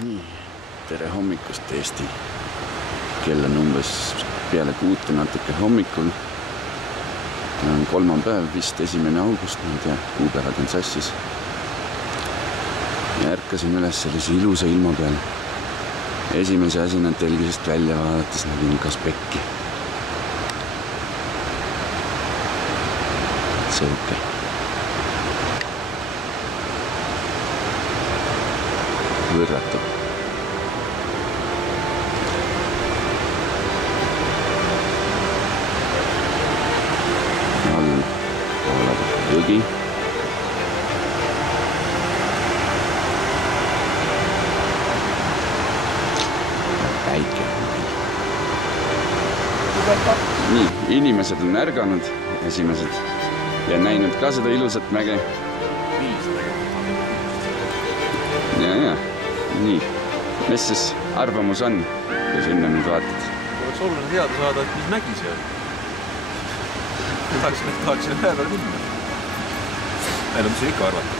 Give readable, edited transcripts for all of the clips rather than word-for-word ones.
Nii, tere hommikust Eesti. Kell on umbes peale 6 natuke hommikul. On kolmapäev, vist 1. august, ma ei tea, kuupäevad on sassis. Ja ärkasin üles sellise ilusa ilma peal. Esimese asina telgisest välja vaadates nägin Kaspekki. Sõuke. Võrratu. All voolab jõgi. Päike on meil. Nii, inimesed on ärganud, esimesed, ja näinud ka seda ilusat mäge. Ja. Nii, mis siis arvamus on, kui sinna nüüd vaatad? Oleks oluline teada saada, et mis mägi see oli. Tahaksin ühe peal minna. Meil on mis ikka arvata.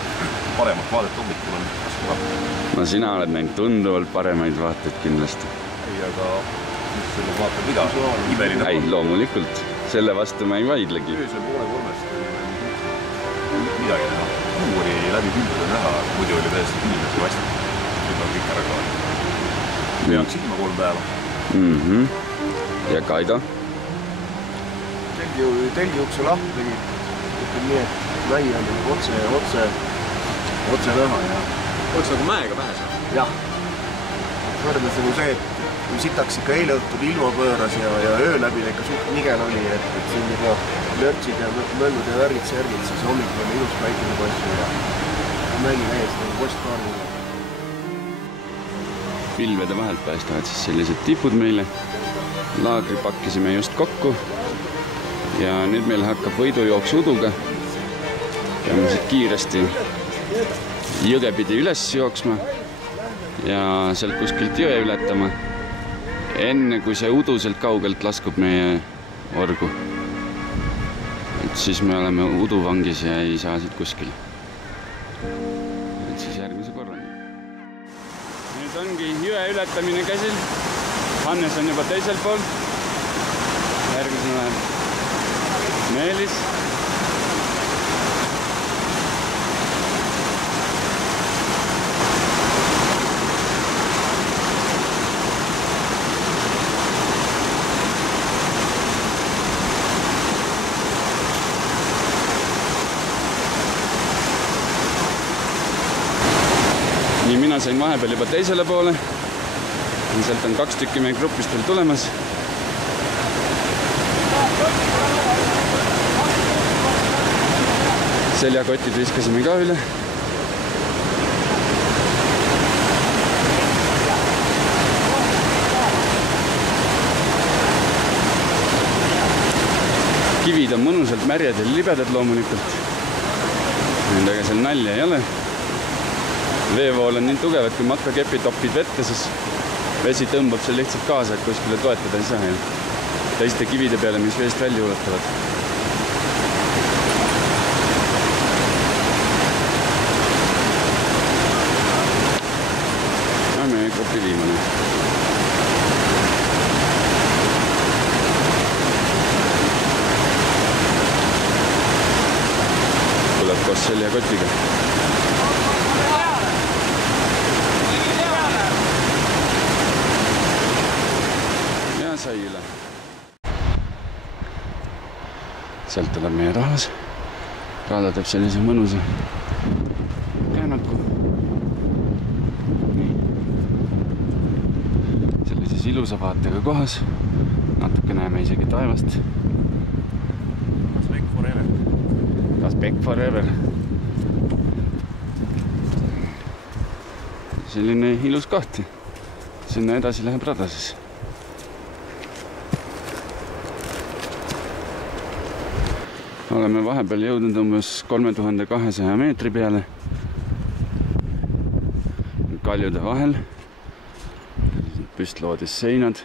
Paremat vaadet hommikul on raske vaadata. No sina oled näinud tunduvalt paremaid vaateid kindlasti. Ei, aga mis selle vaatab mida? Imeline. Ei, loomulikult. Selle vastu ma ei vaidlegi. Öösel poole kolmest midagi näha. Kuu oli läbi pildude näha, muidu oli täiesti inimesi vastik. Nüüd on kõik ära kaali. Peaks ilma 3 päeva. Ja Kaido? Telgiukse lahti tegi. Ütleme nii, et mäi on otse näha. Oleks nagu mäega pähe saada? Jah. Võrdes nagu see, et kui sitaks ikka eile õhtul ilma pööras ja öö läbi ikka suht nigel oli, et siin juba lörtsid ja möllud ja värgid särgid, siis hommikul oli ilus päikese passu ja mägi täiesti nagu postkaarni. Pilvede vahelt päästavad siis sellised tipud meile. Laagri pakkisime just kokku ja nüüd meil hakkab võidujooks uduga. Peame siit kiiresti jõgepidi üles jooksma ja sealt kuskilt jõe ületama, enne kui see udu sealt kaugelt laskub meie orgu. Et siis me oleme uduvangis ja ei saa siit kuskil. Et siis järgmise korrani. Nüüd ongi jõe ületamine käsil. Hannes on juba teisel pool. Järgmisena Meelis. Nii, mina sain vahepeal juba teisele poole. Sealt on 2 tükki meie grupist veel tulemas. Seljakotid viskasime ka üle. Kivid on mõnusalt märjad ja libedad loomulikult. Nendega seal nalja ei ole. Veevool on nii tugev, et kui matkakepi topid vette, siis vesi tõmbab seal lihtsalt kaasa, et kuskile toetada ei saa ja teiste kivide peale, mis veest välja ulatavad. Ja meie grupi viimane. Tuleb koos seljakotiga. Sai üle. Sealt tuleb meie rahvas. Raada teeb sellise mõnusa käänaku. Sellises ilusa vaatega kohas. Natuke näeme isegi taevast. Kaspek forever. Kaspek forever. Selline ilus koht. Sinna edasi läheb rada siis. Oleme vahepeal jõudnud umbes 3200 meetri peale. Kaljude vahel. Püstloodis seinad.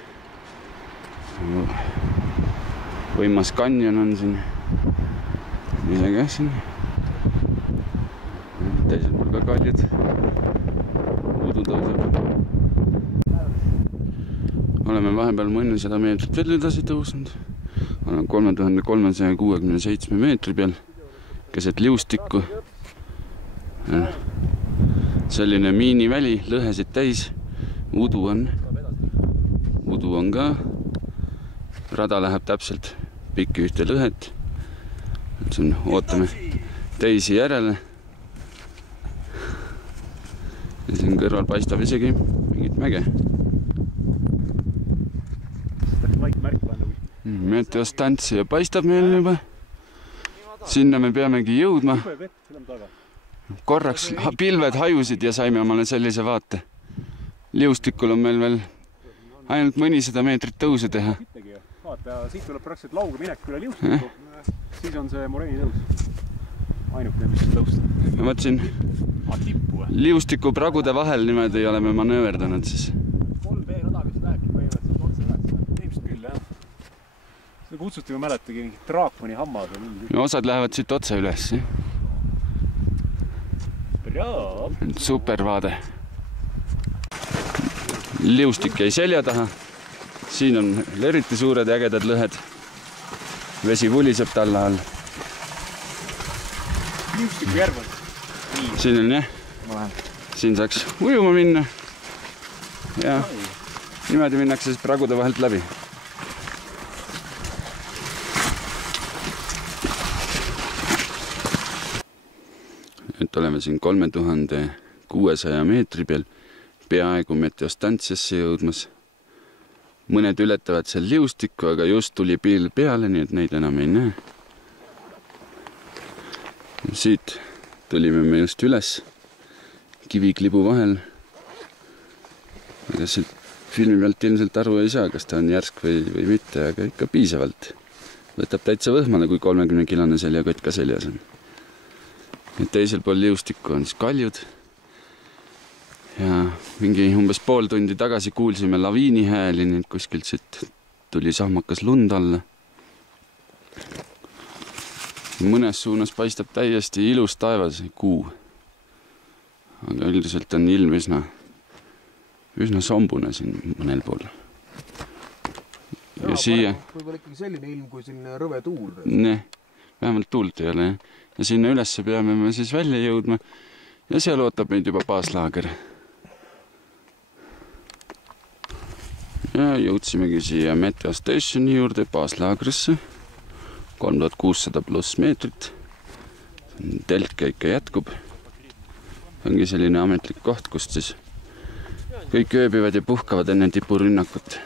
Võimas kanjon on siin. Midagi jah siin. Teisel pool ka kaljud. udu tõuseb. Oleme vahepeal mõnisada meetrit veel edasi tõusnud. Olen 3367 meetri peal keset liustikku. Selline miiniväli, lõhesid täis. Udu on ka. Rada läheb täpselt pikki ühte lõhet. Ootame teisi järele. Ja siin kõrval paistab isegi mingit mäge. Meteostantsia paistab meil juba. Sinna me peamegi jõudma. Korraks pilved hajusid ja saime omale sellise vaate. Liustikul on meil veel ainult mõnisada meetrit tõusu teha. Vaata, siit tuleb praktiliselt lauga minek üle liustikku. Siis on see moreeni tõus. Ainuke, mis tõusta. Ma mõtlesin, liustiku pragude vahel niimoodi oleme manööverdanud siis. 3B-rada, kes lähebki põhimõtteliselt otse üles. Ilmselt küll, jah. Seda kutsuti, ma mäletagi, Draakoni hammad. Ja osad lähevad siit otse üles. Super vaade. Liustik jäi selja taha. Siin on eriti suured ja ägedad lõhed. Vesi vuliseb talla all. Liustiku järv on. Siin on jah. Siin saaks ujuma minna. Ja niimoodi minnakse siis pragude vahelt läbi. Nüüd oleme siin 3600 meetri peal, peaaegu Meteostantsiasse jõudmas. Mõned ületavad seal liustikku, aga just tuli pilv peale, nii et neid enam ei näe. Siit tulime me just üles kiviklibu vahel. Aga siit filmi pealt ilmselt aru ei saa, kas ta on järsk või mitte, aga ikka piisavalt. Võtab täitsa võhmale, kui 30-kilone seljakott ka seljas on. Teisel pool liustikku on siis kaljud. Ja mingi umbes pool tundi tagasi kuulsime laviini hääli, nii kuskilt siit tuli sahmakas lund alla. Mõnes suunas paistab täiesti ilus taevas, kuu. Aga üldiselt on ilm üsna sombune siin mõnel pool. Ja siia... Võib-olla ikkagi selline ilm kui selline rõve tuul. Ne, vähemalt tuult ei ole. Ja sinna ülesse peame me siis välja jõudma ja seal ootab meid juba baaslaager. Ja jõudsimegi siia Meteostationi juurde baaslaagrisse. 3600 pluss meetrit. Teltka ikka jätkub. Ongi selline ametlik koht, kust siis kõik ööbivad ja puhkavad enne tipurünnakut.